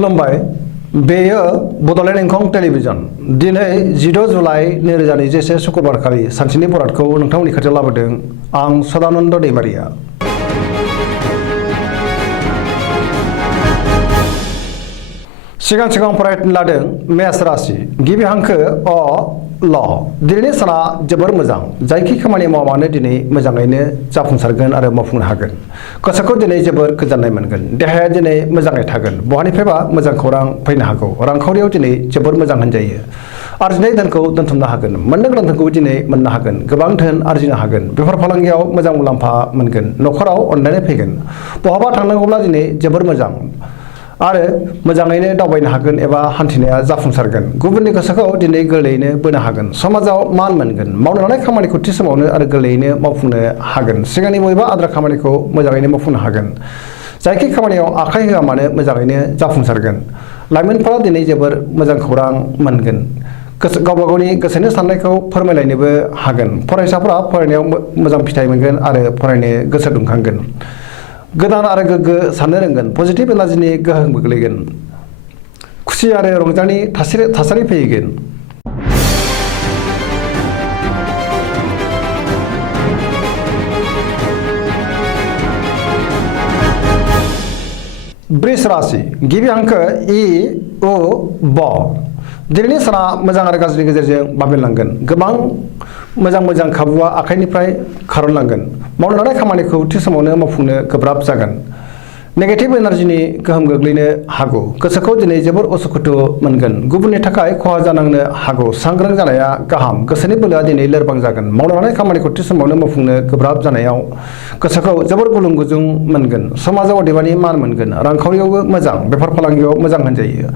खुलुमबाय बेयो बड'लेण्ड इंखं टेलिभिजन दिनै 16 जुलाइ 2021 शुक्रबारखालि सानसेनि बरादखौ नोंथांमोननि खाथियाव लाबोदों आं सदानन्द दैमारिया। सिगां फरायनो लादों मेष राशि गिबि हांखो अ ल दिनैनि साना जोबोर मोजां जायखि खामानि मावमानो दिनै मोजाङैनो जाफुंसारगोन आरो मावफुंनो हागोन। गोसोखौ दिनै जोबोर गोजोननाय मोनगोन। देहाया दिनै मोजाङै थागोन। बहानिफ्रायबा मोजां खौरां फैनो हागौ। रांखावरियाव दिनै जोबोर मोजां होनजायो। आरजिनाय धोनखौ दोनथुमनो हागोन। मोननो गोनां धोनखौ दिनै मोननो हागोन। गोबां धोन आरजिनो हागोन। बेफार फालांगियाव मोजां मुलाम्फा मोनगोन। न'खराव अनलायनाय फैगोन। बहाबा थांनांगौब्ला दिनै जोबोर मोजां आरो मोजाङैनो दावबायनो हागोन एबा हान्थिनाया जाफुंसारगोन। गुबुननि गोसोखौ दिनै गोरलैयैनो बोनो हागोन। समाजाव मान मोनगोन। मावनो लानाय खामानिखौ थि समावनो आरो गोरलैयैनो मावफुंनो हागोन। सिगांनि बबेबा आद्रा खामानिखौ मोजाङैनो मावफुंनो हागोन। जायखि खामानियाव आखाइ होआ मानो मोजाङैनो जाफुंसारगोन। लाइमोनफोरा दिनै जोबोर मोजां खौरां मोनगोन। गावबा गावनि गोसोनि साननायखौ फोरमायलायनोबो हागोन। फरायसाफोरा फरायनायाव मोजां फिथाइ मोनगोन आरो फरायनो गोसो दुंखांगोन। गोदान आरो गोग्गो साननो रोंगोन। पजिटिभ एनार्जिनि गोहोम गोग्लैगोन। खुसि आरो रंजानि थासारि फैगोन। वृष राशि गिबि हांखो इ उ ब दिनैनि साना मोजां आरो गाज्रिनि गेजेरजों बाबेनलांगोन। गोबां मोजां खाबुआ आखाइनिफ्राय खारनलांगोन। मावनो लानाय खामानिखौ थि समावनो मावफुंनो गोब्राब जागोन। नेगेटिभ एनार्जिनि गोहोम गोग्लैनो हागौ। गोसोखौ दिनै जोबोर उसुखुथु मोनगोन। गुबुननि थाखाय खहा जानांनो हागौ। सांग्रां जानाया गाहाम। गोसोनि बोलोआ दिनै लोरबां जागोन। मावनो लानाय खामानिखौ थि समावनो मावफुंनो गोब्राब जानायाव गोसोखौ जोबोर गुलुं गुजुं मोनगोन। समाजाव अदेबानि मान मोनगोन। रांखावरियावबो मोजां। बेफार फालांगियाव मोजां होनजायो।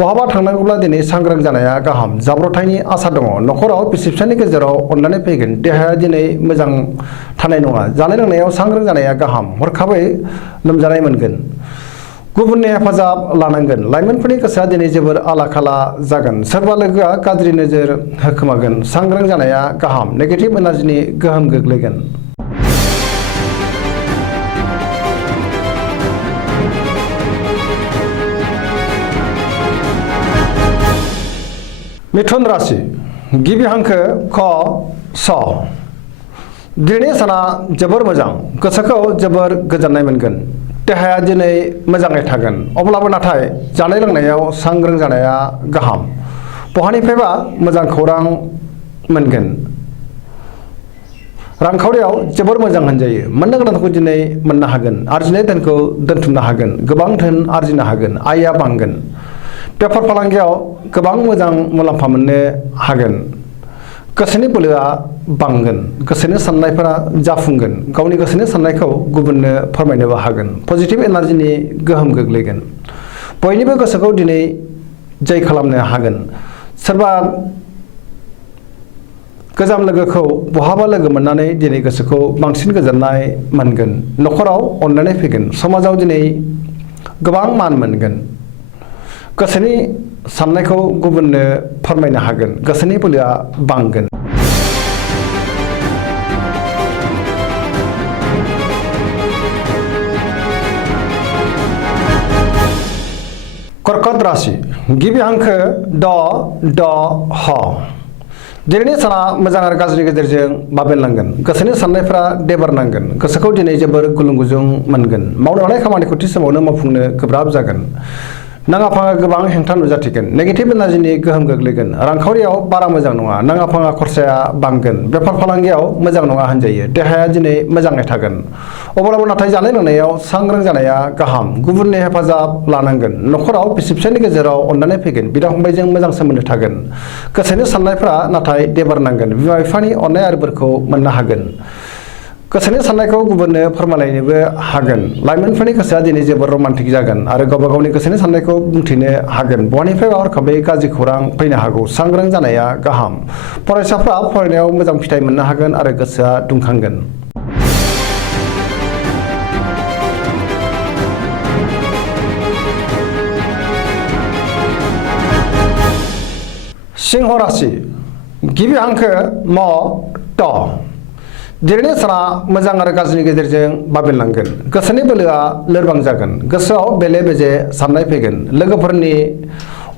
बहाबा थांनांगौब्ला दिनै सांग्रां जानाया गाहाम। जाब्रबथायनि आसा दङ। न'खराव बिसि फिसायनि गेजेराव अनलायनाय फैगोन। देहाया दिनै मोजां थानाय नङा। जानाय लोंनायाव सांग्रां जानाया गाहाम। हरखाबै लोमजानाय मोनगोन। गुबुननि हेफाजाब लानांगोन। लाइमोनफोरनि गोसोआ दिनै जोबोर आला खाला जागोन। सोरबा लोगोआ गाज्रि नोजोर होखोमागोन। सांग्रां जानाया गाहाम। नेगेटिभ एनार्जिनि गोहोम गोग्लैगोन। मिथुन राशि गिबि हांखो ख स दिनैनि साना जोबोर मोजां। गोसोखौ जोबोर गोजोननाय मोनगोन। देहाया दिनै मोजाङै थागोन। अब्लाबो नाथाय जानाय लोंनायाव सांग्रां जानाया गाहाम। बहानिफ्रायबा मोजां खौरां मोनगोन। रांखावरियाव जोबोर मोजां होनजायो। मोननो गोनांखौ दिनै मोननो हागोन। आरजिनाय धोनखौ दोनथुमनो हागोन। गोबां धोन आरजिनो हागोन। आयआ बांगोन। बेफार फालांगियाव गोबां मोजां मुलाम्फा मोननो हागोन। गोसोनि बोलोआ बांगोन। गोसोनि साननायफोरा जाफुंगोन। गावनि गोसोनि साननायखौ गुबुननो फोरमायनोबो हागोन। पजिटिभ एनार्जिनि गोहोम गोग्लैगोन। बयनिबो गोसोखौ दिनै जै खालामनो हागोन। सोरबा गोजाम लोगोखौ बहाबा लोगो मोननानै दिनै गोसोखौ बांसिन गोजोननाय मोनगोन। न'खराव अनलायनाय फैगोन। समाजाव दिनै गोबां मान मोनगोन। गोसोनि साननायखौ गुबुननो फोरमायनो हागोन। गोसोनि बोलोआ बांगोन। कर्कट राशि गिबि हांखो ड ड ह दिनैनि साना मोजां आरो गाज्रिनि गेजेरजों बाबेनलांगोन। गोसोनि साननायफ्रा देबारनांगोन। गोसोखौ दिनै जोबोर गुलुं गुजुं मोनगोन। मावनो लानाय खामानिखौ थि समावनो मावफुंनो गोब्राब जागोन। नाङा फाङा गोबां हेंथा नुजाथिगोन। नेगेटिभ एनार्जिनि गोहोम गोग्लैगोन। रांखावरियाव बारा मोजां नङा। नाङा फाङा खरसाया बांगोन। बेफार फालांगियाव मोजां नङा होनजायो। देहाया दिनै मोजाङै थागोन। अब्लाबो नाथाय जानाय लोंनायाव सांग्रां जानाया गाहाम। गुबुननि हेफाजाब लानांगोन। न'खराव बिसि फिसायनि गेजेराव अनलायनाय फैगोन। बिदा फंबायजों मोजां सोमोन्दो थागोन। गोसोनि साननायफ्रा नाथाय देबारनांगोन। बिमा बिफानि अननाय आरो बोरखौ मोननो हागोन। गोसोनि साननायखौ गुबुननो फोरमायलायनोबो हागोन। लाइमोनफोरनि गोसोआ दिनै जोबोर रमान्टिक जागोन आरो गावबा गावनि गोसोनि साननायखौ बुंथिनो हागोन। बहानिफ्राय हरखाबै गाज्रि खौरां फैनो हागौ। सांग्रां जानाया गाहाम। फरायसाफ्रा फरायनायाव मोजां फिथाइ मोननो हागोन आरो गोसोआ दुंखांगोन। सिंह राशि गिबि हांखो म ट दिनैनि साना मोजां आरो गाज्रिनि गेजेरजों बाबेनलांगोन गोसोनि बोलोआ लोरबां जागोन गोसोआव बेले बेजे साननाय फैगोन लोगोफोरनि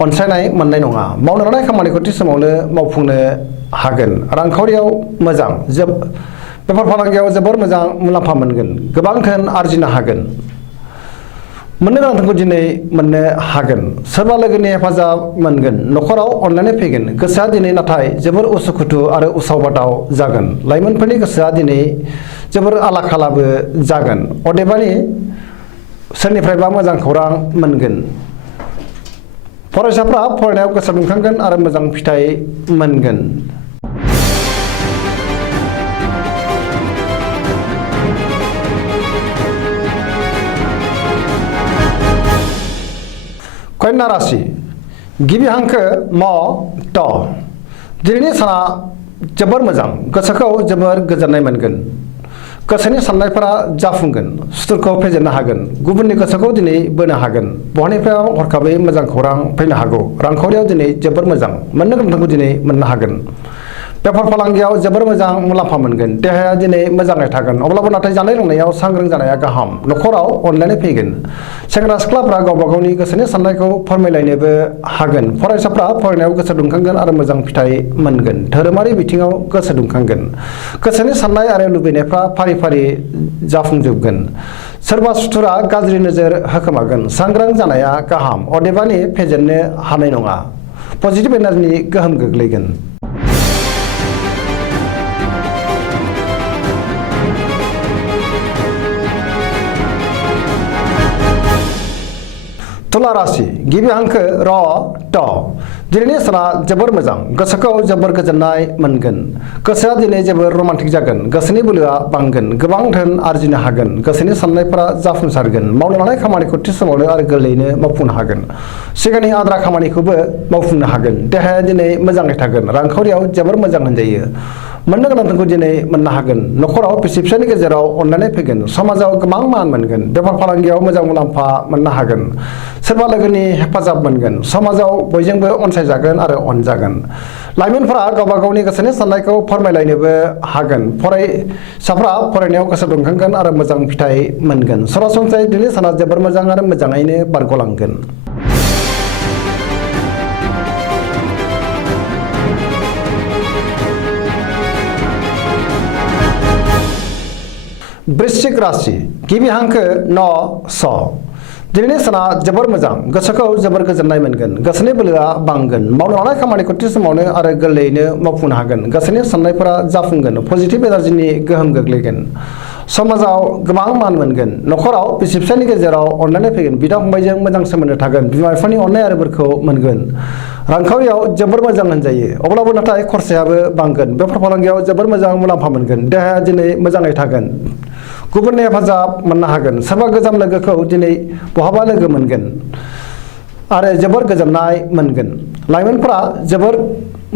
अनसायनाय मोननाय नङा मावनो लानाय खामानिखौ थि समावनो मावफुंनो हागोन रांखावरियाव मोजां बेफार फालांगियाव जोबोर मोजां मुलाम्फा मोनगोन गोबां धोन आरजिनो हागोन मोननो गोनांखौ दिनै मोननो हागोन सोरबा लोगोनि हेफाजाब मोनगोन न'खराव अनलायनाय फैगोन गोसोआ दिनै नाथाय जोबोर उसुखुथु आरो उसाव बादाव जागोन लाइमोनफोरनि गोसोआ दिनै जोबोर आला खालाबो जागोन अदेबानि सोरनिफ्रायबा मोजां खौरां मोनगोन फरायसाफ्रा फरायनायाव गोसो दुंखांगोन आरो मोजां फिथाइ मोनगोन कन्या राशि गिबि हांखो म ट दिनैनि साना जोबोर मोजां गोसोखौ जोबोर गोजोननाय मोनगोन गोसोनि साननायफोरा जाफुंगोन सुथुरखौ फेजेननो हागोन गुबुननि गोसोखौ दिनै बोनो हागोन बहानिफ्राय हरखाबै मोजां खौरां फैनो हागौ रांखावरियाव दिनै जोबोर मोजां मोननो गोनांखौ दिनै मोननो हागोन बेफार फालांगियाव जोबोर मोजां मुलाम्फा मोनगोन देहाया दिनै मोजाङै थागोन अब्लाबो नाथाय जानाय लोंनायाव सांग्रां जानाया गाहाम न'खराव अनलायनाय फैगोन सेंग्रा सिख्लाफ्रा गावबा गावनि गोसोनि साननायखौ फोरमायलायनोबो हागोन फरायसाफ्रा फरायनायाव गोसो दुंखांगोन आरो मोजां फिथाइ मोनगोन धोरोमारि बिथिङाव गोसो दुंखांगोन गोसोनि साननाय आरो लुबैनायफ्रा फारि फारि जाफुंजोबगोन सोरबा सुथुरा गाज्रि नोजोर होखोमागोन सांग्रां जानाया गाहाम अदेबानि फेजेननो हानाय नङा पजिटिभ एनार्जिनि गोहोम गोग्लैगोन तुला राशि गिबि हांखो र ट दिनैनि साना जोबोर मोजां गोसोखौ जोबोर गोजोननाय मोनगोन गोसोआ दिनै जोबोर रमान्टिक जागोन गोसोनि बोलोआ बांगोन गोबां धोन आरजिनो हागोन गोसोनि साननायफोरा जाफुंसारगोन मावनो लानाय खामानिखौ थि समावनो आरो गोरलैयैनो मावफुंनो हागोन सिगांनि आद्रा खामानिखौबो मावफुंनो हागोन देहाया दिनै मोजाङै थागोन रांखावरियाव जोबोर मोजां होनजायो मोननो गोनांखौ दिनै मोननो हागोन न'खराव बिसि फिसायनि गेजेराव अनलायनाय फैगोन समाजाव गोबां मान मोनगोन बेफार फालांगियाव मोजां मुलाम्फा मोननो हागोन सोरबा लोगोनि हेफाजाब मोनगोन समाजाव बयजोंबो अनसायजागोन आरो अनजागोन लाइमोनफोरा गावबा गावनि गोसोनि साननायखौ फोरमायलायनोबो हागोन फरायसाफ्रा फरायनायाव गोसो दुंखांगोन आरो मोजां फिथाइ मोनगोन सरासनस्रायै दिनै साना जोबोर मोजां आरो मोजाङैनो बारग'लांगोन वृश्चिक राशि गिबि हांखो न स दिनैनि साना जोबोर मोजां गोसोखौ जोबोर गोजोननाय मोनगोन गोसोनि बोलोआ बांगोन मावनो लानाय खामानिखौ थि समावनो आरो गोरलैयैनो मावफुंनो हागोन गोसोनि साननायफोरा जाफुंगोन पजिटिभ एनार्जिनि गोहोम गोग्लैगोन समाजाव गोबां मान मोनगोन न'खराव बिसि फिसायनि गेजेराव अनलायनाय फैगोन बिदा फंबायजों मोजां सोमोन्दो थागोन बिमा बिफानि अननाय आरो बोरखौ मोनगोन रांखावरियाव जोबोर मोजां होनजायो अब्लाबो नाथाय खरसायाबो बांगोन बेफार फालांगियाव जोबोर मोजां मुलाम्फा मोनगोन देहाया दिनै मोजाङै थागोन गुबुननि हेफाजाब मोननो हागोन सोरबा गोजाम लोगोखौ दिनै बहाबा लोगो मोनगोन आरो जोबोर गोजोननाय मोनगोन लाइमोनफोरा जोबोर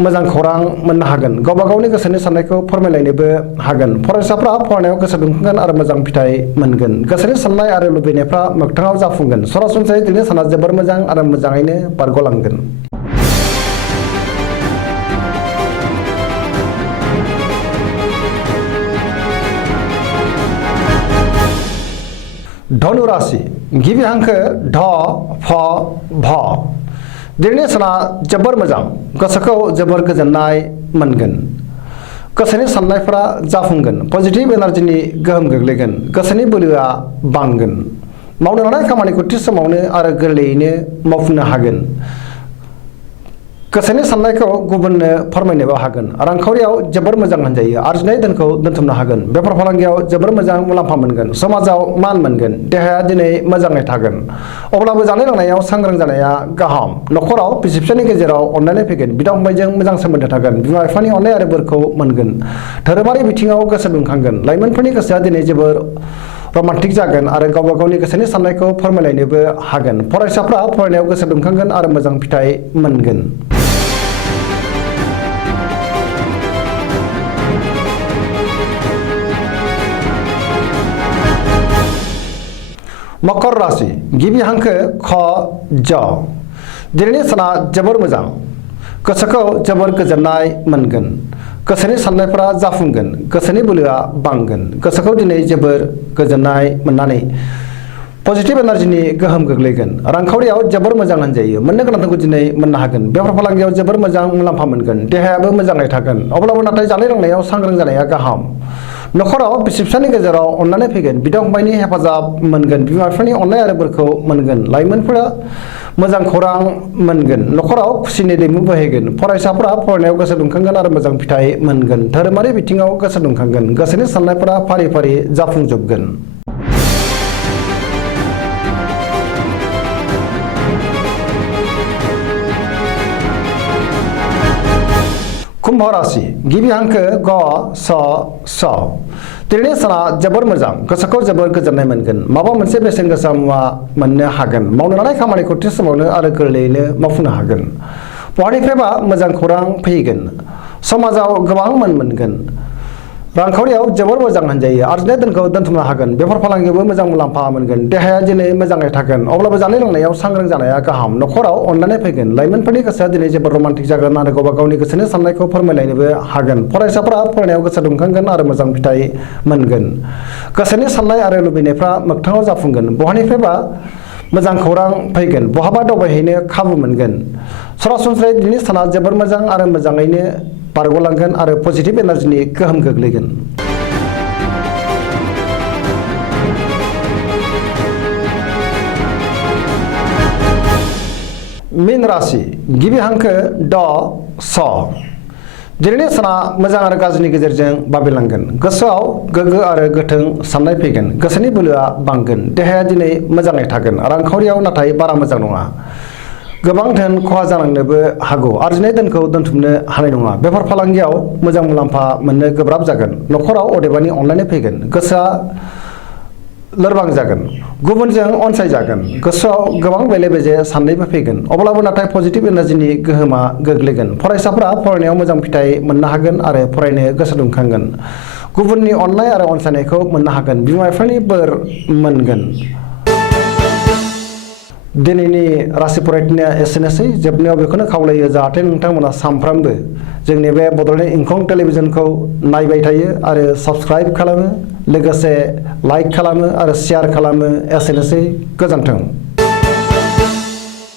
मोजां खौरां मोननो हागोन गावबा गावनि गोसोनि साननायखौ फोरमायलायनोबो हागोन फरायसाफ्रा फरायनायाव गोसो दुंखांगोन आरो मोजां फिथाइ मोनगोन गोसोनि साननाय आरो लुबैनायफ्रा मोगथाङाव जाफुंगोन सरासनस्रायै दिनै साना जोबोर मोजां आरो मोजाङैनो बारग'लांगोन धनु राशि गिबि हांखो ढ फ भ दिनैनि साना जोबोर मोजां गोसोखौ जोबोर गोजोननाय मोनगोन गोसोनि साननायफोरा जाफुंगोन पजिटिभ एनार्जिनि गोहोम गोग्लैगोन गोसोनि बोलोआ बांगोन मावनो लानाय खामानिखौ थि समावनो आरो गोरलैयैनो मावफुंनो हागोन गोसोनि साननायखौ गुबुननो फोरमायनोबो हागोन रांखावरियाव जोबोर मोजां होनजायो आरजिनाय धोनखौ दोनथुमनो हागोन बेफार फालांगियाव जोबोर मोजां मुलाम्फा मोनगोन समाजाव मान मोनगोन देहाया दिनै मोजाङै थागोन अब्लाबो जानाय लोंनायाव सांग्रां जानाया गाहाम न'खराव बिसि फिसायनि गेजेराव अनलायनाय फैगोन बिदा फंबायजों मोजां सोमोन्दो थागोन बिमा बिफानि अननाय आरो बोरखौ मोनगोन धोरोमारि बिथिङाव गोसो दुंखांगोन लाइमोनफोरनि गोसोआ दिनै जोबोर रमान्टिक जागोन आरो गावबा गावनि गोसोनि साननायखौ फोरमायलायनोबो हागोन फरायसाफ्रा फरायनायाव गोसो दुंखांगोन आरो मोजां फिथाइ मोनगोन मकर राशि गिबि हांखो ख ज दिनैनि साना जोबोर मोजां गोसोखौ जोबोर गोजोननाय मोनगोन गोसोनि साननायफोरा जाफुंगोन, गोसोनि बोलोआ बांगोन, गोसोखौ दिनै जोबोर गोजोननाय मोननानै पजिटिभ एनार्जिनि गोहोम गोग्लैगोन। रांखावरियाव जोबोर मोजां होनजायो, मोननो गोनांखौ दिनै मोननो हागोन। बेफार फालांगियाव जोबोर मोजां मुलाम्फा मोनगोन, देहायाबो मोजाङै थागोन। अब्लाबो नाथाय जानाय लोंनायाव सांग्रां जानाया गाहाम। न'खराव बिसि फिसायनि गेजेराव अननानै फैगोन, बिदा फंबायनि हेफाजाब मोनगोन, बिमा बिफानि अननाय आरो बोरखौ मोनगोन। लाइमोनफोरा मोजां खौरां मोनगोन, न'खराव खुसिनि दैमु बोहैगोन। फरायसाफोरा फरायनायाव गोसो दुंखांगोन आरो मोजां फिथाइ मोनगोन। धोरोमारि बिथिङाव गोसो दुंखांगोन, गोसोनि साननायफोरा फारि फारि जाफुंजोबगोन। कुम्भ राशि गिबि हांखो ग स स। दिनैनि साना जोबोर मोजां, गोसोखौ जोबोर गोजोननाय मोनगोन। माबा मोनसे बेसेन गोसा मुवा मोननो हागोन, मावनो लानाय खामानिखौ थि समावनो आरो गोरलैयैनो मावफुंनो हागोन। बहानिफ्रायबा मोजां खौरां फैगोन, समाजाव गोबां मान मोनगोन। रांखावरियाव जोबोर मोजां होनजायो, आरजिनाय धोनखौ दोनथुमनो हागोन। बेफार फालांगियावबो मोजां मुलाम्फा मोनगोन, देहाया दिनै मोजाङै थागोन। अब्लाबो जानाय लोंनायाव सांग्रां जानाया गाहाम। न'खराव अननानै फैगोन, लाइमोनफोरनि गोसोआ दिनै जोबोर रमान्टिक जागोन आरो गावबा गावनि गोसोनि साननायखौ फोरमायलायनोबो हागोन। फरायसाफोरा फरायनायाव गोसो दुंखांगोन आरो मोजां फिथाइ मोनगोन। गोसोनि साननाय आरो लुबैनायफ्रा मोगथाङाव जाफुंगोन। बहानिफ्रायबा मोजां खौरां फैगोन, बहाबा दावबायहैनो खाबु मोनगोन। सरासनस्रायै दिनैनि साना जोबोर मोजां आरो मोजाङैनो बारग'लांगोन आरो पजिटिभ एनार्जिनि गोहोम गोग्लैगोन। मीन राशि गिबि हांखो ड स। दिनैनि साना मोजां आरो गाज्रिनि गेजेरजों बाबेलांगोन। गोसोआव गोग्गो आरो गोथों साननाय फैगोन, गोसोनि बोलोआ बांगोन। देहाया दिनै मोजाङै थागोन, रांखावरियाव नाथाय बारा मोजां नङा। गोबां धोन खहा जानांनोबो हागौ, आरजिनाय धोनखौ दोनथुमनो हानाय नङा। बेफार फालांगियाव मोजां मुलाम्फा मोननो गोब्राब जागोन। न'खराव अदेबानि अनलायनाय फैगोन, गोसोआ लोरबां जागोन, गुबुनजों अनसायजागोन। गोसोआव गोबां बेले बेजे साननायबो फैगोन, अब्लाबो नाथाय पजिटिभ एनार्जिनि गोहोमा गोग्लैगोन। फरायसाफोरा फरायनायाव मोजां फिथाइ मोननो हागोन आरो फरायनो गोसो दुंखांगोन। गुबुननि अननाय आरो अनसायनायखौ मोननो हागोन, बिमा बिफानि बोर मोनगोन। दिनैनि राशि फरायथिनाया एसेनोसै। जोबनायाव बेखौनो खावलायो जाहाथे नोंथांमोना सानफ्रामबो जोंनि बे बड'लेण्ड इंखं टेलिभिजनखौ नायबाय थायो आरो साबस्क्राइब खालामो, लोगोसे लाइक खालामो आरो शेयार खालामो। एसेनोसै, गोजोन्थों।